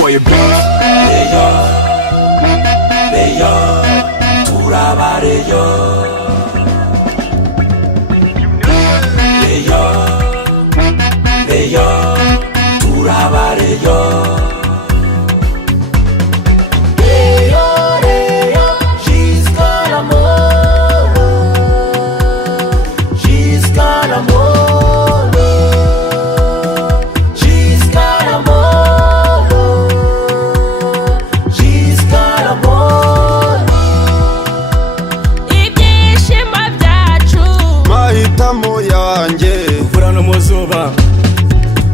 Rayon, Rayon, turaba Rayon. Rayon, Rayon, turaba Rayon.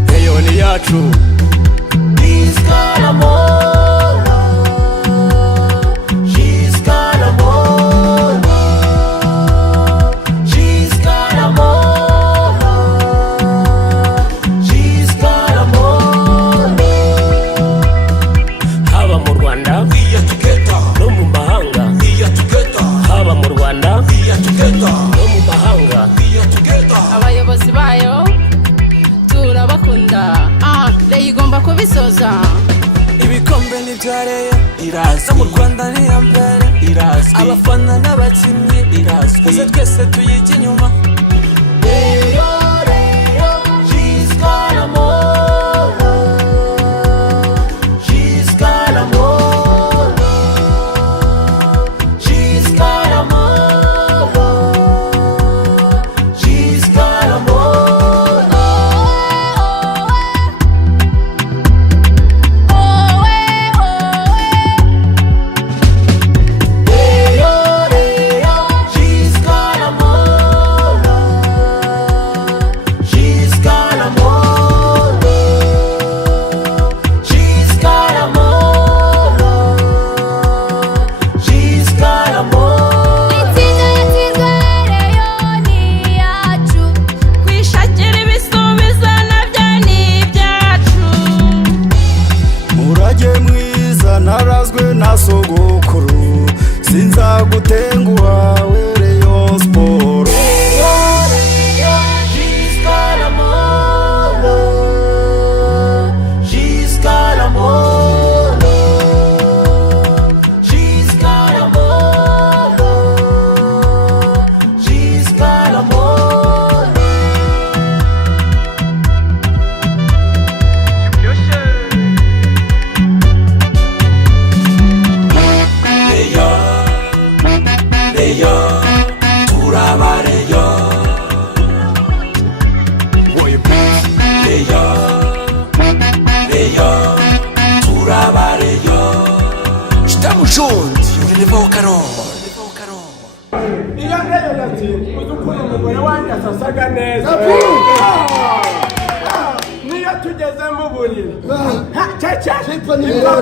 Rayon yacu haba mu Rwanda no mu mahanga, haba mu Rwanda no mu mahanga, abayobozi bayo turabakunda. Rayon igomba kubisoza. Ibikombe ni bya Rayon no mu Rwanda ni iya mbere, abafana n'abakinnyi twese twese tuyijya inyuma. Narazwe na sogokuru sinzagutenguha we Rayon Sport. Juntos, Indirimbo Carol. Iyo Rayon ati uzukura umugore wanjye asasaga neza. Niyo tugeze mu buriri.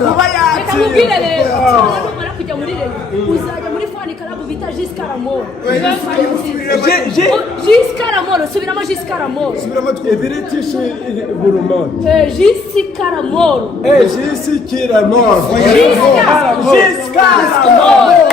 Kuba yati. Reka mubwire rero, numara kujya muri Rayon uzajya muri fani karabu bita Giscaramoro. Giscaramoro, subiramo Giscaramoro. Subiramo twibiritishe burumon. Giscaramoro. Giscaramoro. Giscaramoro.